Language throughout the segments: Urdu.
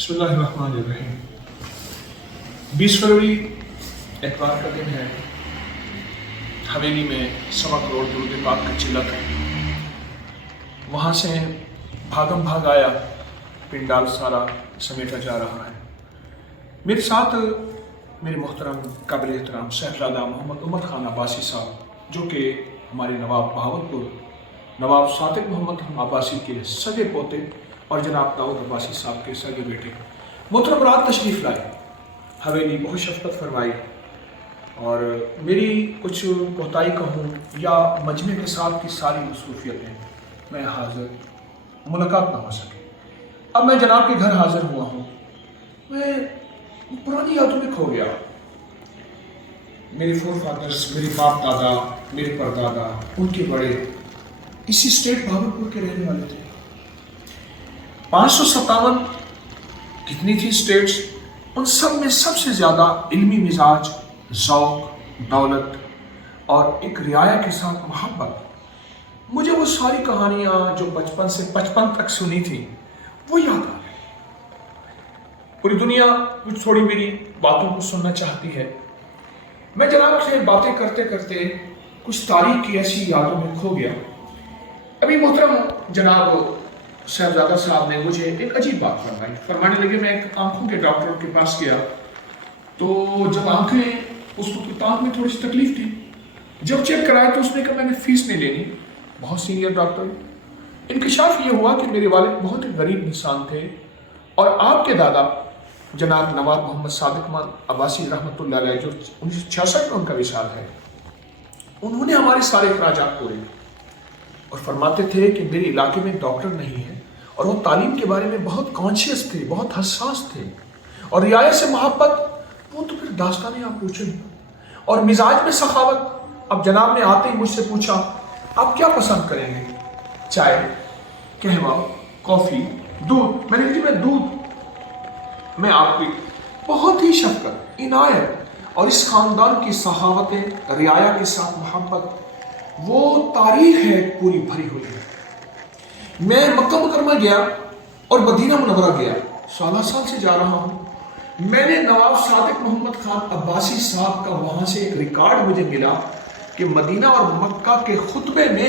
بسم اللہ الرحمن الرحیم 20 فروری اتوار کا دن ہے۔ حویلی میں 1.25 کروڑ درود پاک کا چلت ہے۔ وہاں سے بھاگم بھاگ آیا، پنڈال سارا سمیٹا جا رہا ہے۔ میرے ساتھ میرے محترم قابل احترام صاحبزادہ محمد عمر خان عباسی صاحب، جو کہ ہمارے نواب بہاولپور نواب صادق محمد عباسی کے سگے پوتے اور جناب داؤد عباسی صاحب کے سگے بیٹے محترم رات تشریف لائے۔ حویلی بہت شفقت فرمائی اور میری کچھ کوتاہی کہوں یا مجمع کے ساتھ کی ساری مصروفیتیں میں حاضر ملاقات نہ ہو سکے۔ اب میں جناب کے گھر حاضر ہوا ہوں۔ میں پرانی یادوں میں کھو گیا۔ میرے فور فادرز، میرے باپ دادا، میرے پردادا، ان کے بڑے اسی اسٹیٹ بہاولپور کے رہنے والے تھے۔ 557 کتنی تھی اسٹیٹس، ان سب میں سب سے زیادہ علمی مزاج، ذوق، دولت اور ایک رعایا کے ساتھ محبت۔ مجھے وہ ساری کہانیاں جو بچپن سے 55 تک سنی تھی وہ یاد آ گئی۔ پوری دنیا کچھ تھوڑی میری باتوں کو سننا چاہتی ہے۔ میں جناب سے باتیں کرتے کرتے کچھ تاریخ کی ایسی یادوں میں کھو گیا۔ ابھی محترم جناب صاحبزادہ صاحب نے مجھے ایک عجیب بات فرمانے لگے۔ میں ایک آنکھوں کے ڈاکٹر کے پاس گیا تو جب آنکھیں اس کو آنکھ میں تھوڑی سی تکلیف تھی، جب چیک کرایا تو اس نے کہا میں نے فیس نہیں لینی، بہت سینئر ڈاکٹر۔ انکشاف یہ ہوا کہ میرے والد بہت ہی غریب انسان تھے اور آپ کے دادا جناب نواب محمد صادق عباسی رحمۃ اللہ علیہ، جو 1966 میں ان کا وصال ہے، انہوں نے ہمارے سارے اخراجات پورے کیے اور فرماتے تھے کہ میرے علاقے میں ڈاکٹر نہیں ہے اور وہ تعلیم کے بارے میں بہت کانشیس تھے، بہت حساس تھے، اور رعایا سے محبت وہ تو پھر داستانیں آپ پوچھیں، اور مزاج میں سخاوت۔ اب جناب نے آتے ہی مجھ سے پوچھا آپ کیا پسند کریں گے، چائے، قہوہ، کافی، دودھ؟ میں نے کہا جی میں دودھ۔ میں آپ کی بہت ہی شفقت، عنایت اور اس خاندان کی سخاوتیں، رعایا کے ساتھ محبت، وہ تاریخ ہے پوری بھری ہوئی ہے۔ میں مکہ مکرمہ گیا اور مدینہ منورہ گیا، سالہ سال سے جا رہا ہوں۔ میں نے نواب صادق محمد خان عباسی صاحب کا وہاں سے ایک ریکارڈ مجھے ملا کہ مدینہ اور مکہ کے خطبے میں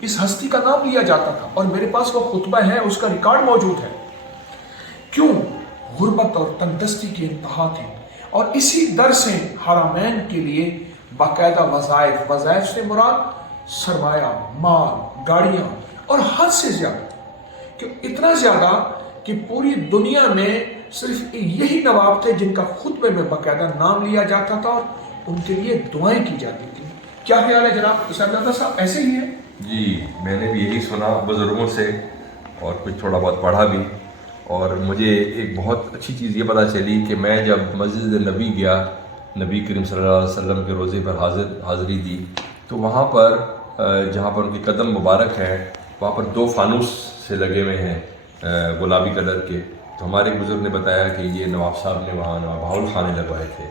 اس ہستی کا نام لیا جاتا تھا، اور میرے پاس وہ خطبہ ہے، اس کا ریکارڈ موجود ہے۔ کیوں؟ غربت اور تندرستی کی انتہا تھی، اور اسی در سے حرمین کے لیے باقاعدہ وظائف سے مراد سرمایہ، مال، گاڑیاں، اور حد سے زیادہ، کہ اتنا زیادہ کہ پوری دنیا میں صرف یہی نواب تھے جن کا خطبے میں باقاعدہ نام لیا جاتا تھا اور ان کے لیے دعائیں کی جاتی تھی۔ کیا خیال ہے جناب صاحبزادہ صاحب، ایسے ہی ہے؟ جی میں نے بھی یہی سنا بزرگوں سے اور کچھ تھوڑا بہت پڑھا بھی، اور مجھے ایک بہت اچھی چیز یہ پتہ چلی کہ میں جب مسجد نبی گیا، نبی کریم صلی اللہ علیہ وسلم کے روضے پر حاضری دی، تو وہاں پر جہاں پر ان کے قدم مبارک ہیں وہاں پر 2 فانوس سے لگے ہوئے ہیں گلابی کلر کے۔ تو ہمارے بزرگ نے بتایا کہ یہ نواب صاحب نے وہاں نواب بہاول خان نے لگوائے تھے،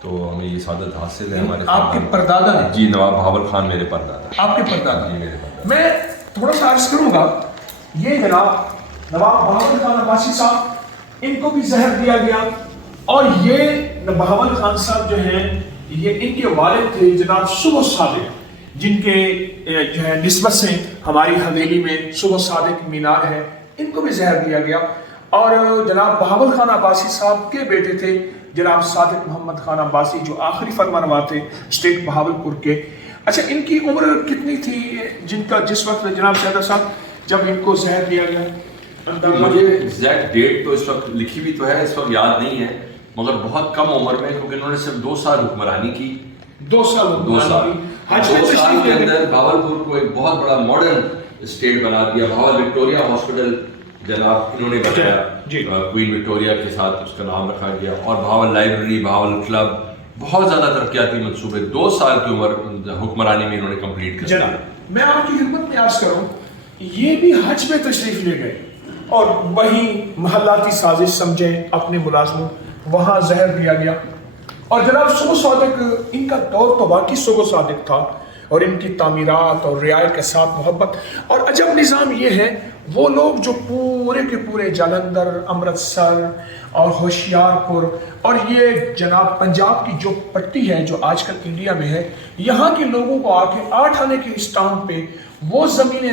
تو ہمیں یہ سعادت حاصل ہے۔ ہمارے آپ کے پردادا نے؟ جی، نواب بہاول خان میرے پردادا۔ آپ کے پردادا؟ جی میرے پردادا۔ میں تھوڑا سا عرض کروں گا، یہ جناب نواب بہاول خان عباسی صاحب، ان کو بھی زہر دیا گیا، اور یہ بہاول خان صاحب جو ہیں، یہ ان کے والد تھے جناب صبح صادق، جن کے جو ہے نسبت سے ہماری حویلی میں صبح صادق مینار ہے، ان کو بھی زہر دیا گیا۔ اور جناب بہاول خان عباسی صاحب کے بیٹے تھے جناب صادق محمد خان عباسی، جو آخری فرمانروا تھے اسٹیٹ بہاولپور کے۔ اچھا، ان کی عمر کتنی تھی جس وقت جناب صاحبہ صاحب جب ان کو زہر دیا گیا؟ مجھے ایگزیکٹ ڈیٹ تو اس وقت لکھی بھی تو ہے، اس وقت یاد نہیں ہے، مگر بہت کم عمر میں، کیونکہ انہوں نے صرف 2 سال حکمرانی کی۔ 2 سال 2 سال کے اندر بہاولپور کو ایک بہت بڑا ماڈرن اسٹیٹ بنا دیا۔ بہاول وکٹوریہ ہاسپٹل جناب انہوں نے بتایا، کوئین وکٹوریہ کے ساتھ اس کا نام رکھا گیا، اور بہاول لائبریری، بہاول کلب، بہت زیادہ ترقیاتی منصوبے 2 سال کی عمر حکمرانی میں انہوں نے کمپلیٹ کر دیا۔ میں آپ کی خدمت میں عرض کروں، یہ بھی حج میں تشریف لے گئے اور وہیں محلاتی سازش سمجھیں اپنے ملازموں، وہاں زہر دیا گیا۔ اور جناب صبح صادق، ان کا دور تو واقعی صبح صادق تھا، اور ان کی تعمیرات اور رعایا کے ساتھ محبت. اور عجب نظام یہ ہے، وہ لوگ جو پورے کے پورے جلندر، امرتسر اور ہوشیار پور اور یہ جناب پنجاب کی جو پٹی ہے جو آج کل انڈیا میں ہے، یہاں کے لوگوں کو آ کے 8 آنے کے اسٹامپ پہ وہ زمینیں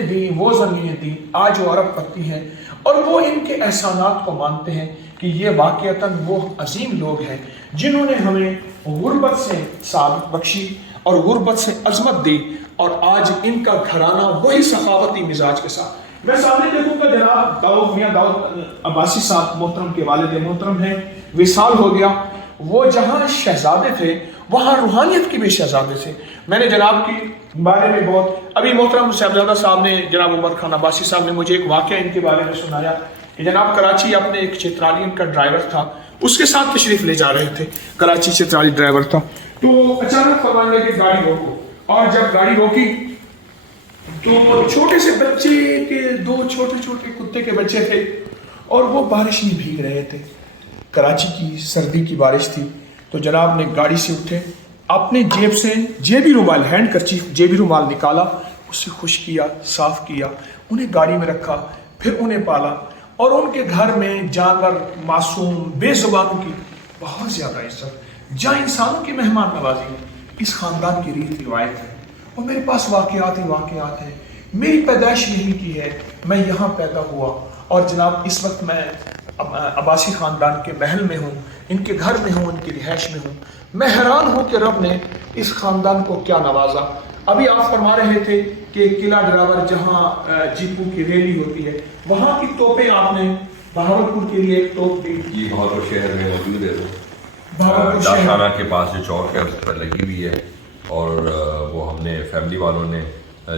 دیں آج وہ عرب پتی ہیں، اور وہ ان کے احسانات کو مانتے ہیں کہ یہ واقعتاً وہ عظیم لوگ ہیں جنہوں نے ہمیں غربت سے سعادت بخشی اور غربت سے عظمت دی، اور آج ان کا گھرانہ وہی سخاوتی مزاج کے ساتھ. میں سامنے دیکھوں گا جناب میاں داؤد عباسی صاحب محترم کے والد محترم ہیں، وصال ہو گیا. وہ جہاں شہزادے تھے وہاں روحانیت کے بھی شہزادے تھے. میں نے جناب کے بارے میں بہت، ابھی محترم صاحبزادہ صاحب نے، جناب عمر خان عباسی صاحب نے مجھے ایک واقعہ ان کے بارے میں سنایا کہ جناب کراچی اپنے ایک چترالی ان کا ڈرائیور تھا، اس کے ساتھ تشریف لے جا رہے تھے، کراچی چترالی ڈرائیور تھا. تو اچانک فرمانے لگے کہ گاڑی روکو، اور جب گاڑی روکی تو چھوٹے سے بچے کے 2 چھوٹے کتے کے بچے تھے اور وہ بارش میں بھیگ رہے تھے. کراچی کی سردی کی بارش تھی. تو جناب نے گاڑی سے اٹھے، اپنے جیب سے جیبی رومال، ہینڈ کرچیف جیبی رومال نکالا، اسے خشک کیا، صاف کیا، انہیں گاڑی میں رکھا، پھر انہیں پالا، اور ان کے گھر میں جانور، معصوم، بے زبانوں کی بہت زیادہ عزت، جہاں انسانوں کی مہمان نوازی اس خاندان کی ریت روایت ہے. اور میرے پاس واقعات ہیں. میری پیدائش یہیں کی ہے، میں یہاں پیدا ہوا، اور جناب اس وقت میں عباسی خاندان کے محل میں ہوں، ان کے گھر میں ہوں، ان کی رہائش میں ہوں. میں حیران ہوں کہ رب نے اس خاندان کو کیا نوازا. ابھی آپ فرما رہے تھے کہ قلعہ ڈراور جہاں جیپو کی ریلی ہوتی ہے وہاں کی توپیں آپ نے بہاولپور کے لیے ایک توپ دی. جی بہاولپور شہر میں موجود ہے، تو داشانہ کے پاس جو چوک ہے اس پر لگی ہوئی ہے، اور وہ ہم نے فیملی والوں نے،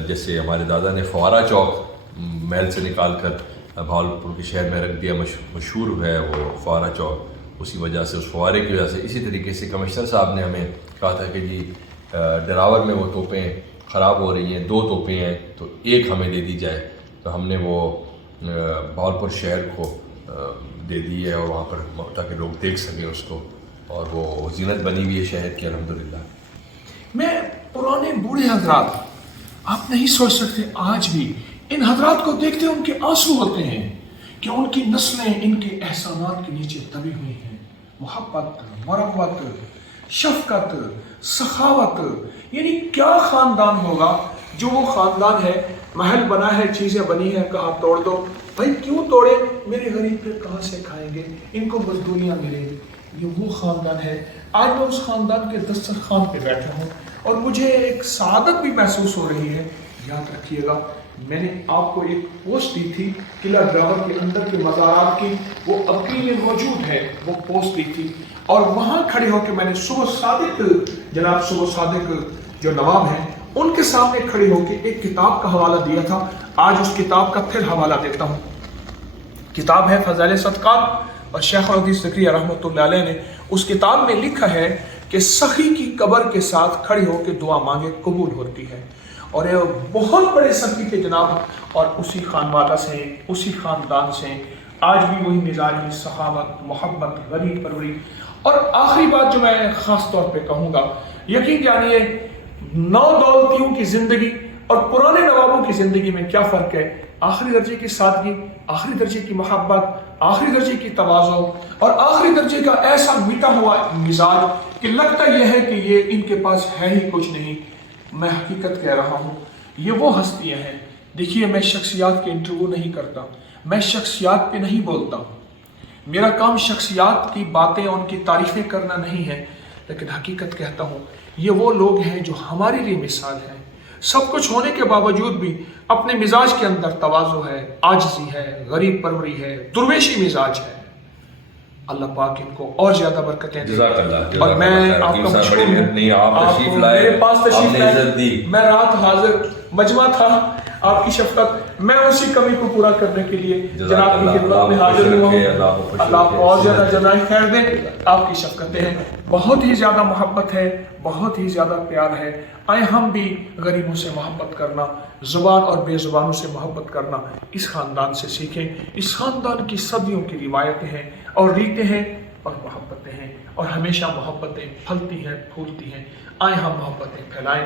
جیسے ہمارے دادا نے فوارہ چوک محل سے نکال کر بہاولپور کے شہر میں رکھ دیا، مشہور ہے وہ فوارہ چوک. اسی وجہ سے، اس فوارے کی وجہ سے، اسی طریقے سے کمشنر صاحب نے ہمیں کہا تھا کہ جی ڈراور میں وہ توپیں خراب ہو رہی ہیں، 2 توپیں ہیں تو ایک ہمیں دے دی جائے. تو ہم نے وہ بہاولپور شہر کو دے دی ہے، اور وہاں پر تاکہ لوگ دیکھ سکیں اس کو، اور وہ زینت بنی ہوئی ہے شہر کی الحمدللہ. میں پرانے بوڑھے حضرات، آپ نہیں سوچ سکتے آج بھی ان حضرات کو دیکھتے ان کے آنسو ہوتے ہیں کہ ان کی نسلیں ان کے احسانات کے نیچے دبی ہوئی ہیں. محبت، مروت، شفقت، سخاوت، یعنی کیا خاندان ہوگا جو وہ خاندان ہے، محل بنا ہے، چیزیں بنی ہیں، کہا توڑ دو. بھائی کیوں توڑے، میرے غریب پھر کہاں سے کھائیں گے، ان کو مزدوریاں ملیں گی. یہ وہ خاندان ہے. آج میں اس خاندان کے دسترخوان پہ بیٹھا ہوں اور مجھے ایک سعادت بھی محسوس ہو رہی ہے. یاد رکھیے گا، میں نے آپ کو ایک پوسٹ دی تھی قلعہ ڈراور کے اندر کے مزارات کی، وہ ابھی میں موجود ہے، وہ پوسٹ دی تھی، اور وہاں کھڑے ہو کے میں نے صبح صادق، جناب صبح صادق جو نواب ہیں ان کے سامنے کھڑے ہو کے ایک کتاب کا حوالہ دیا تھا. آج اس کتاب کا پھر حوالہ دیتا ہوں. کتاب ہے فضائل صدقات، اور شیخ الحدیث زکریا رحمۃ اللہ علیہ نے اس کتاب میں لکھا ہے کہ سخی کی قبر کے ساتھ کھڑی ہو کے دعا مانگے قبول ہوتی ہے. اور یہ بہت بڑے سخی کے جناب، اور اسی خانوادہ سے، اسی خاندان سے آج بھی وہی مزاج میں سخاوت، محبت، غریب پروری. اور آخری بات جو میں خاص طور پہ کہوں گا، یقین جانیے نو دولتیوں کی زندگی اور پرانے نوابوں کی زندگی میں کیا فرق ہے. آخری درجے کی سادگی، آخری درجے کی محبت، آخری درجے کی تواضع، اور آخری درجے کا ایسا میٹھا ہوا مزاج کہ لگتا یہ ہے کہ یہ ان کے پاس ہے ہی کچھ نہیں. میں حقیقت کہہ رہا ہوں، یہ وہ ہستیاں ہیں. دیکھیے میں شخصیات کے انٹرویو نہیں کرتا، میں شخصیات پہ نہیں بولتا. میرا کام شخصیات کی باتیں، ان کی تعریفیں کرنا نہیں ہے، لیکن حقیقت کہتا ہوں یہ وہ لوگ ہیں جو ہمارے لیے مثال ہیں. سب کچھ ہونے کے باوجود بھی اپنے مزاج کے اندر تواضع ہے، عاجزی ہے، غریب پروری ہے، درویشی مزاج ہے. اللہ پاک ان کو اور زیادہ برکتیں دے. اور میں آپ کا مشکور ہوں، آپ میرے پاس تشریف لائے. میں رات حاضر مجمع تھا، آپ کی شفقت، میں اسی کمی کو پورا کرنے کے لیے جناب کی خدمت میں حاضر ہوا ہوں. اللہ آپ کو اور زیادہ جزائے خیر دے. آپ کی شفقتیں ہیں، بہت ہی زیادہ محبت ہے، بہت ہی زیادہ پیار ہے. آئے ہم بھی غریبوں سے محبت کرنا، زبان اور بے زبانوں سے محبت کرنا اس خاندان سے سیکھیں. اس خاندان کی صدیوں کی روایتیں ہیں اور ریتیں ہیں اور محبتیں ہیں، اور ہمیشہ محبتیں پھلتی ہیں، پھولتی ہیں. آئے ہم محبتیں پھیلائیں.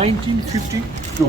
1952